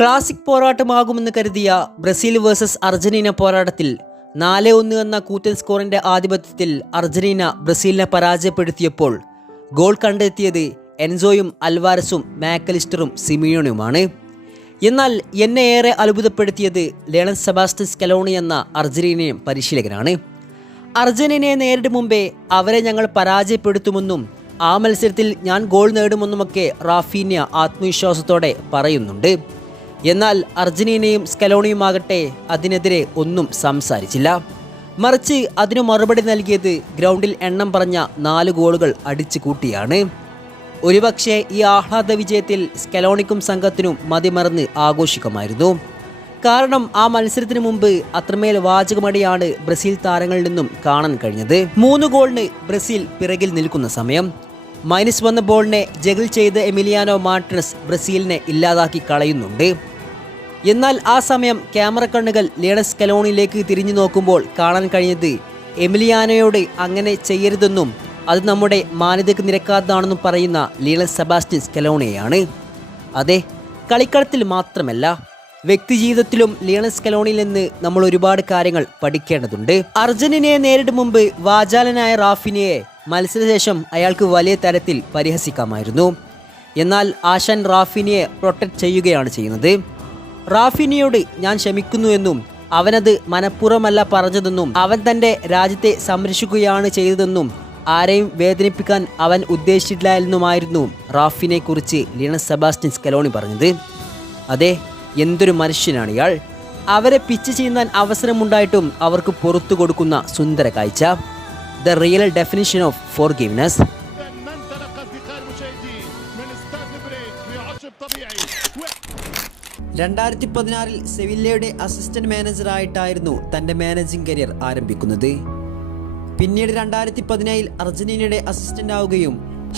Classic പോരാട്ടമാകുമെന്ന് കരുതിയ Brazil versus Argentina പോരാട്ടത്തിൽ നാല് ഒന്ന് എന്ന കൂറ്റൻ സ്കോറിന്റെ ആധിപത്യത്തിൽ അർജന്റീന ബ്രസീലിനെ പരാജയപ്പെടുത്തിയപ്പോൾ ഗോൾ കണ്ടെത്തിയത് എൻസോയും അൽവാരസും മാക്കലിസ്റ്ററും സിമിയോണുമാണ് എന്നാൽ എന്നെ ഏറെ അത്ഭുതപ്പെടുത്തിയത് ലേണൻ സെബാസ്റ്റ്യൻ കലോണി എന്ന അർജന്റീനയും പരിശീലകനാണ്. അർജന്റീനയെ നേരിടും മുമ്പേ അവരെ ഞങ്ങൾ പരാജയപ്പെടുത്തുമെന്നും ആ മത്സരത്തിൽ ഞാൻ ഗോൾ നേടുമെന്നുമൊക്കെ റാഫീന്യ ആത്മവിശ്വാസത്തോടെ പറയുന്നുണ്ട്. എന്നാൽ അർജന്റീനയും സ്കലോണിയുമാകട്ടെ അതിനെതിരെ ഒന്നും സംസാരിച്ചില്ല. മറിച്ച് അതിനു മറുപടി നൽകിയത് ഗ്രൗണ്ടിൽ എണ്ണം പറഞ്ഞ നാല് ഗോളുകൾ അടിച്ചു കൂട്ടിയാണ്. ഒരുപക്ഷെ ഈ ആഹ്ലാദ വിജയത്തിൽ സ്കലോണിക്കും സംഘത്തിനും മതിമറന്ന് ആഘോഷിക്കുമായിരുന്നു. കാരണം ആ മത്സരത്തിന് മുമ്പ് അത്രമേൽ വാചകമടിയാണ് ബ്രസീൽ താരങ്ങളിൽ നിന്നും കാണാൻ കഴിഞ്ഞത്. മൂന്ന് ഗോളിന് ബ്രസീൽ പിറകിൽ നിൽക്കുന്ന സമയം. മൈനസ് വന്ന ബോളിനെ ജഗിൾ ചെയ്ത് എമിലിയാനോ മാർട്ടിനസ് ബ്രസീലിനെ ഇല്ലാതാക്കി കളയുന്നുണ്ട്. എന്നാൽ ആ സമയം ക്യാമറ കണ്ണുകൾ ലേണസ് കലോണിലേക്ക് തിരിഞ്ഞു നോക്കുമ്പോൾ കാണാൻ കഴിഞ്ഞത് എമിലിയാനോയോട് അങ്ങനെ ചെയ്യരുതെന്നും അത് നമ്മുടെ മാന്യതയ്ക്ക് നിരക്കാത്തതാണെന്നും പറയുന്ന ലീണസ് സെബാസ്റ്റ്യൻ സ്കലോണിയാണ് അതെ കളിക്കളത്തിൽ മാത്രമല്ല വ്യക്തിജീവിതത്തിലും ലീണസ് സ്കലോണിയിൽ നിന്ന് നമ്മൾ ഒരുപാട് കാര്യങ്ങൾ പഠിക്കേണ്ടതുണ്ട്. അർജന്റീനയെ നേരിടും മുമ്പ് വാചാലനായ റാഫിനിയെ മത്സരശേഷം അയാൾക്ക് വലിയ തരത്തിൽ പരിഹസിക്കാമായിരുന്നു. എന്നാൽ ആശാൻ റാഫിനിയെ പ്രൊട്ടക്ട് ചെയ്യുകയാണ് ചെയ്യുന്നത്. റാഫിനിയോട് ഞാൻ ക്ഷമിക്കുന്നുവെന്നും അവനത് മനഃപൂർവമല്ല പറഞ്ഞതെന്നും അവൻ തന്റെ രാജ്യത്തെ സംരക്ഷിക്കുകയാണ് ചെയ്തതെന്നും ആരെയും വേദനിപ്പിക്കാൻ അവൻ ഉദ്ദേശിച്ചിട്ടില്ലായിരുന്നുമായിരുന്നു റാഫിനെ കുറിച്ച് ലീണ സെബാസ്റ്റിൻ സ്കലോണി പറഞ്ഞത്. അതെ എന്തൊരു മനുഷ്യനാണ് ഇയാൾ. അവരെ പിച്ച് ചെയ്യുന്ന അവസരമുണ്ടായിട്ടും അവർക്ക് പുറത്തു കൊടുക്കുന്ന സുന്ദര കാഴ്ച. The real definition of forgiveness രണ്ടായിരത്തി പതിനാറിൽ സെവില്ലയുടെ അസിസ്റ്റന്റ് മാനേജറായിട്ടായിരുന്നു തന്റെ മാനേജിംഗ് കരിയർ ആരംഭിക്കുന്നത്. പിന്നീട് രണ്ടായിരത്തി പതിനേഴിൽ അർജന്റീനയുടെ അസിസ്റ്റന്റ് ആവുകയും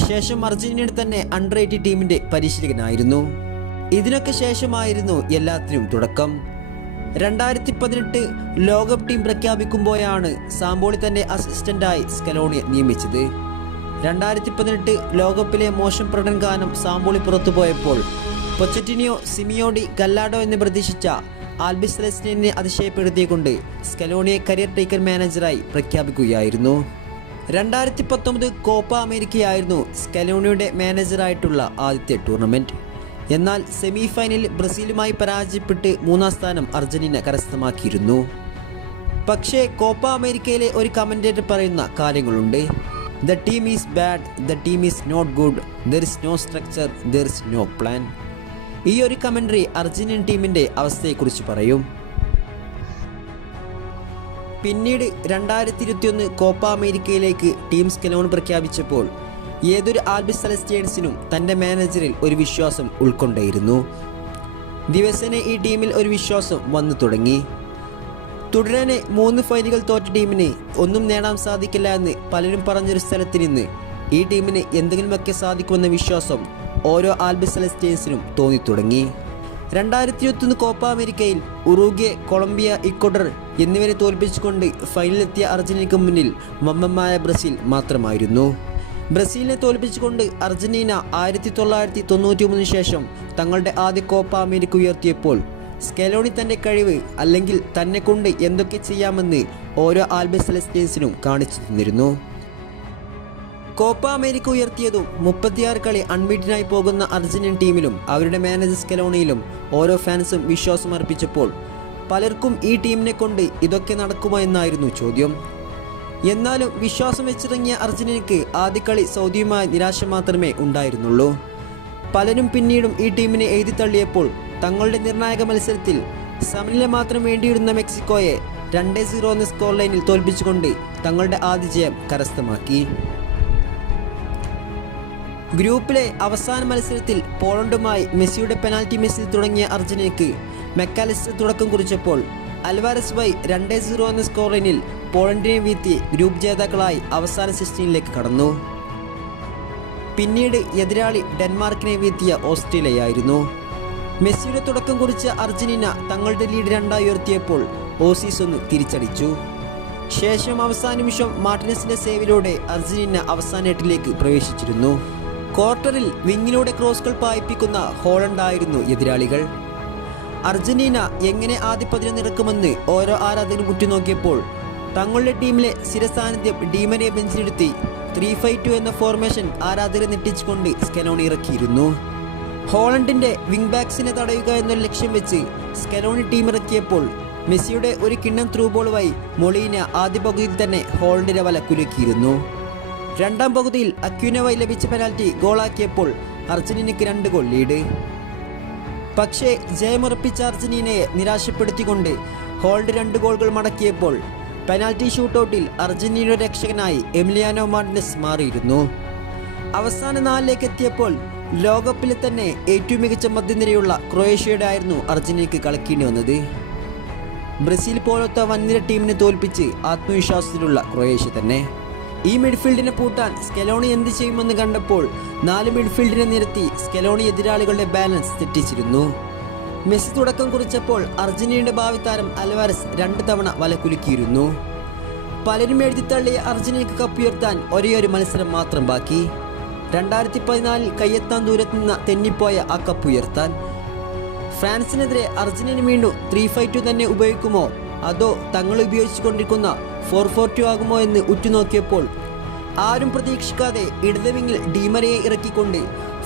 ശേഷം അർജന്റീനയുടെ തന്നെ അണ്ടർ എയ്റ്റി ടീമിന്റെ പരിശീലകനായിരുന്നു. ഇതിനൊക്കെ ശേഷമായിരുന്നു എല്ലാത്തിനും തുടക്കം. രണ്ടായിരത്തി പതിനെട്ട് ലോകകപ്പ് ടീം പ്രഖ്യാപിക്കുമ്പോഴാണ് സാമ്പോളി തന്റെ അസിസ്റ്റന്റായി സ്കലോണിയെ നിയമിച്ചത്. രണ്ടായിരത്തി പതിനെട്ട് ലോകകപ്പിലെ മോശം പ്രകടനം കാരണം സാമ്പൂളി പുറത്തുപോയപ്പോൾ പൊച്ചറ്റിനിയോ സിമിയോഡി ഗല്ലാഡോ എന്ന് പ്രതീക്ഷിച്ച ആൽബിസ് സെലസ്റ്റിനെ അതിശയപ്പെടുത്തിക്കൊണ്ട് സ്കലോണിയെ കരിയർ ടേക്കർ മാനേജറായി പ്രഖ്യാപിക്കുകയായിരുന്നു. രണ്ടായിരത്തി പത്തൊമ്പത് കോപ്പ അമേരിക്കയായിരുന്നു സ്കലോണിയുടെ മാനേജറായിട്ടുള്ള ആദ്യത്തെ ടൂർണമെന്റ്. എന്നാൽ സെമി ഫൈനലിൽ ബ്രസീലുമായി പരാജയപ്പെട്ട് മൂന്നാം സ്ഥാനം അർജന്റീന കരസ്ഥമാക്കിയിരുന്നു. പക്ഷേ കോപ്പ അമേരിക്കയിലെ ഒരു കമന്റേറ്റർ പറയുന്ന കാര്യങ്ങളുണ്ട്. The team is bad the team is not good there is no structure there is no plan ഈ ഒരു കമൻട്രി അർജന്റീൻ ടീമിന്റെ അവസ്ഥയെക്കുറിച്ച് പറയും. പിന്നീട് രണ്ടായിരത്തി ഇരുപത്തിയൊന്ന് കോപ്പ അമേരിക്കയിലേക്ക് ടീം സ്കെലോൺ പ്രഖ്യാപിച്ചപ്പോൾ ഏതൊരു ആൽബി സെലസ്റ്റേൺസിനും തന്റെ മാനേജറിൽ ഒരു വിശ്വാസം ഉൾക്കൊണ്ടേയിരുന്നു. ദിവസേന ഈ ടീമിൽ ഒരു വിശ്വാസം വന്നു തുടങ്ങി. തുടരാനെ മൂന്ന് ഫൈനലുകൾ തോറ്റ ടീമിന് ഒന്നും നേടാൻ സാധിക്കില്ല എന്ന് പലരും പറഞ്ഞൊരു സ്ഥലത്ത് നിന്ന് ഈ ടീമിന് എന്തെങ്കിലുമൊക്കെ സാധിക്കുമെന്ന വിശ്വാസം ഓരോ ആൽബി സെലസ്റ്റേഴ്സിനും തോന്നി തുടങ്ങി രണ്ടായിരത്തി ഇരുപത്തൊന്ന് കോപ്പ അമേരിക്കയിൽ ഉറുഗ്വെ കൊളംബിയ ഇക്വഡർ എന്നിവരെ തോൽപ്പിച്ചുകൊണ്ട് ഫൈനലിലെത്തിയ അർജന്റീനയ്ക്ക് മുന്നിൽ മമ്മമായ ബ്രസീൽ മാത്രമായിരുന്നു. ബ്രസീലിനെ തോൽപ്പിച്ചുകൊണ്ട് അർജന്റീന ആയിരത്തി തൊള്ളായിരത്തി തൊണ്ണൂറ്റി മൂന്നിന് ശേഷം തങ്ങളുടെ ആദ്യ കോപ്പ അമേരിക്ക ഉയർത്തിയപ്പോൾ സ്കെലോണി തന്റെ കഴിവ് അല്ലെങ്കിൽ തന്നെ കൊണ്ട് എന്തൊക്കെ ചെയ്യാമെന്ന് ഓരോ ആൽബ സെലസ്റ്റേഴ്സിനും കാണിച്ചു തന്നിരുന്നു. കോപ്പ അമേരിക്ക ഉയർത്തിയതും മുപ്പത്തിയാറ് കളി അൺബീറ്റിനായി പോകുന്ന അർജന്റീൻ ടീമിലും അവരുടെ മാനേജർ സ്കെലോണിയിലും ഓരോ ഫാൻസും വിശ്വാസം അർപ്പിച്ചപ്പോൾ പലർക്കും ഈ ടീമിനെ കൊണ്ട് ഇതൊക്കെ നടക്കുമോ എന്നായിരുന്നു ചോദ്യം. എന്നാലും വിശ്വാസം വെച്ചിറങ്ങിയ അർജന്റീനയ്ക്ക് ആദ്യ കളി സൗദിയുമായ നിരാശ മാത്രമേ ഉണ്ടായിരുന്നുള്ളൂ. പലരും പിന്നീടും ഈ ടീമിനെ എഴുതി തള്ളിയപ്പോൾ തങ്ങളുടെ നിർണായക മത്സരത്തിൽ സമനില മാത്രം വേണ്ടിയിരുന്ന മെക്സിക്കോയെ രണ്ട് സീറോ എന്ന സ്കോർ ലൈനിൽ തോൽപ്പിച്ചുകൊണ്ട് തങ്ങളുടെ ആദ്യ ജയം കരസ്ഥമാക്കി. ഗ്രൂപ്പിലെ അവസാന മത്സരത്തിൽ പോളണ്ടുമായി മെസ്സിയുടെ പെനാൽറ്റി മിസ്സിൽ തുടങ്ങിയ അർജന്റീനയ്ക്ക് മെക്കാലിസ്റ്റർ തുടക്കം കുറിച്ചപ്പോൾ അൽവാരസ് വൈ രണ്ട് സീറോ എന്ന സ്കോർ ലൈനിൽ പോളണ്ടിനെ വീഴ്ത്തി ഗ്രൂപ്പ് ജേതാക്കളായി അവസാന സിക്സ്റ്റീനിലേക്ക് കടന്നു. പിന്നീട് എതിരാളി ഡെൻമാർക്കിനെ വീഴ്ത്തിയ ഓസ്ട്രേലിയയായിരുന്നു. മെസ്സിയുടെ തുടക്കം കുറിച്ച് അർജന്റീന തങ്ങളുടെ ലീഡ് രണ്ടായി ഉയർത്തിയപ്പോൾ ഓസീസ് ഒന്ന് തിരിച്ചടിച്ചു. ശേഷം അവസാന നിമിഷം മാർട്ടിനസിന്റെ സേവിലൂടെ അർജന്റീന അവസാന എട്ടിലേക്ക് പ്രവേശിച്ചിരുന്നു. ക്വാർട്ടറിൽ വിങ്ങിലൂടെ ക്രോസുകൾ പായിപ്പിക്കുന്ന ഹോളണ്ടായിരുന്നു എതിരാളികൾ. അർജന്റീന എങ്ങനെ ആദ്യ പതിനൊന്നിറക്കുമെന്ന് ഓരോ ആരാധകരും ഉറ്റുനോക്കിയപ്പോൾ തങ്ങളുടെ ടീമിലെ സ്ഥിരസാന്നിധ്യം ഡീമനെ ബെഞ്ചിലെടുത്തി ത്രീ ഫൈവ് ടു എന്ന ഫോർമേഷൻ ആരാധകരെ നെട്ടിച്ചുകൊണ്ട് സ്കെനോണി ഇറക്കിയിരുന്നു. ഹോളണ്ടിന്റെ വിംഗ് ബാക്സിനെ തടയുക എന്ന ലക്ഷ്യം വെച്ച് സ്കലോണി ടീമിറക്കിയപ്പോൾ മെസ്സിയുടെ ഒരു കിണ്ണം ത്രൂ ബോളുമായി മൊളീന ആദ്യ പകുതിയിൽ തന്നെ ഹോളണ്ടിന്റെ വല കുലുക്കിയിരുന്നു. രണ്ടാം പകുതിയിൽ അക്യൂനവായി ലഭിച്ച പെനാൽറ്റി ഗോളാക്കിയപ്പോൾ അർജന്റീനയ്ക്ക് രണ്ട് ഗോൾ ലീഡ്. പക്ഷേ ജയമുറപ്പിച്ച അർജന്റീനയെ നിരാശപ്പെടുത്തിക്കൊണ്ട് ഹോൾഡ് രണ്ട് ഗോളുകൾ മടക്കിയപ്പോൾ പെനാൽറ്റി ഷൂട്ടൗട്ടിൽ അർജന്റീനയുടെ രക്ഷകനായി എമിലിയാനോ മാർട്ടിനസ് മാറിയിരുന്നു. അവസാന നാലിലേക്ക് എത്തിയപ്പോൾ ലോകകപ്പിലെ തന്നെ ഏറ്റവും മികച്ച മധ്യനിരയുള്ള ക്രൊയേഷ്യയുടെ ആയിരുന്നു അർജന്റീനയ്ക്ക് കളിക്കേണ്ടി വന്നത്. ബ്രസീൽ പോലത്തെ വൻനിര ടീമിനെ തോൽപ്പിച്ച് ആത്മവിശ്വാസത്തിലുള്ള ക്രൊയേഷ്യ തന്നെ. ഈ മിഡ്ഫീൽഡിനെ പൂട്ടാൻ സ്കെലോണി എന്ത് ചെയ്യുമെന്ന് കണ്ടപ്പോൾ നാല് മിഡ്ഫീൽഡിനെ നിരത്തി സ്കെലോണി എതിരാളികളുടെ ബാലൻസ് തെറ്റിച്ചിരുന്നു. മെസ്സി തുടക്കം കുറിച്ചപ്പോൾ അർജന്റീനയുടെ ഭാവി താരം അൽവാരസ് രണ്ട് തവണ വലക്കുലുക്കിയിരുന്നു. പലരും എഴുതിത്തള്ളിയ അർജന്റീനയ്ക്ക് കപ്പുയർത്താൻ ഒരേയൊരു മത്സരം മാത്രം ബാക്കി. രണ്ടായിരത്തി പതിനാലിൽ കയ്യെത്താൻ ദൂരത്ത് നിന്ന് തെന്നിപ്പോയ ആ കപ്പുയർത്താൻ ഫ്രാൻസിനെതിരെ അർജന്റീന വീണ്ടും ത്രീ ഫൈവ് ടു തന്നെ ഉപയോഗിക്കുമോ? അതോ തങ്ങൾ ഉപയോഗിച്ചുകൊണ്ടിരിക്കുന്ന ഫോർ ഫോർ ടു ആകുമോ എന്ന് ഉറ്റുനോക്കിയപ്പോൾ ആരും പ്രതീക്ഷിക്കാതെ ഇടതുവിങ്ങിൽ ഡീമരയെ ഇറക്കിക്കൊണ്ട്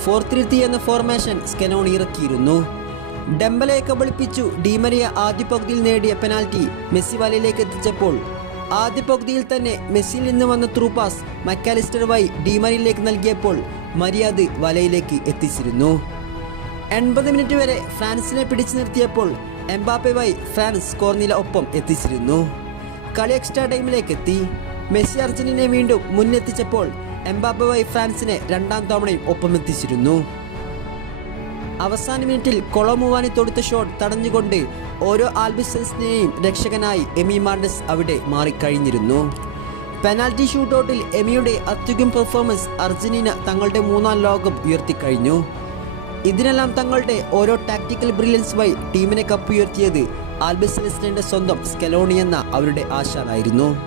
ഫോർ ത്രീ ത്രീ എന്ന ഫോർമേഷൻ സ്കെനോണി ഇറക്കിയിരുന്നു. ഡെമ്പലയെ കബളിപ്പിച്ചു ഡീമരയെ ആദ്യ പകുതിയിൽ നേടിയ പെനാൽറ്റി മെസ്സി വലയിലേക്ക് എത്തിച്ചപ്പോൾ ആദ്യ പകുതിയിൽ തന്നെ മെസ്സിയിൽ നിന്ന് വന്ന ത്രൂപാസ് മക്കാലിസ്റ്ററുമായി ഡീമരയിലേക്ക് നൽകിയപ്പോൾ മര്യാദ വലയിലേക്ക് എത്തിച്ചിരുന്നു. എൺപത് മിനിറ്റ് വരെ ഫ്രാൻസിനെ പിടിച്ചു നിർത്തിയപ്പോൾ എംബാപ്പെ വഴി ഫ്രാൻസ് സ്കോർ നില ഒപ്പം എത്തിച്ചിരുന്നു. കളി എക്സ്ട്രാ ടൈമിലേക്ക് എത്തി. മെസ്സി അർജന്റീനയെ വീണ്ടും മുന്നെത്തിച്ചപ്പോൾ എംബാപ്പെ വഴി ഫ്രാൻസിനെ രണ്ടാം തവണയും ഒപ്പം എത്തിച്ചിരുന്നു. അവസാന മിനിറ്റിൽ കൊളമുവാനി തൊടുത്ത ഷോട്ട് തടഞ്ഞുകൊണ്ട് ഓരോ ആൽബിസൻസിനെയും രക്ഷകനായി എമി മാർഡസ് അവിടെ മാറിക്കഴിഞ്ഞിരുന്നു. പെനാൽറ്റി ഷൂട്ടൗട്ടിൽ എമിയുടെ അത്യുഗം പെർഫോമൻസ് അർജന്റീന തങ്ങളുടെ മൂന്നാം ലോകം ഉയർത്തിക്കഴിഞ്ഞു. ഇതിനെല്ലാം തങ്ങളുടെ ഓരോ ടാക്ടിക്കൽ ബ്രില്യൻസ് വഴി ടീമിനെ കപ്പുയർത്തിയത് ആൽബിസൻസിന്റെ സ്വന്തം സ്കെലോണി എന്ന അവരുടെ ആശാനായിരുന്നു.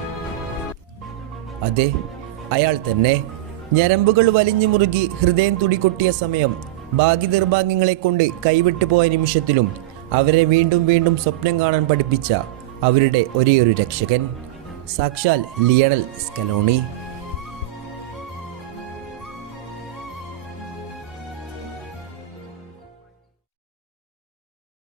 അതെ അയാൾ തന്നെ. ഞരമ്പുകൾ വലിഞ്ഞു മുറുകി ഹൃദയം തുടികൊട്ടിയ സമയം ഭാഗ്യ നിർഭാഗ്യങ്ങളെ കൊണ്ട് കൈവിട്ടു പോയ നിമിഷത്തിലും അവരെ വീണ്ടും വീണ്ടും സ്വപ്നം കാണാൻ പഠിപ്പിച്ച അവരുടെ ഒരേയൊരു രക്ഷകൻ സാക്ഷാൽ ലിയണൽ സ്കലോണി.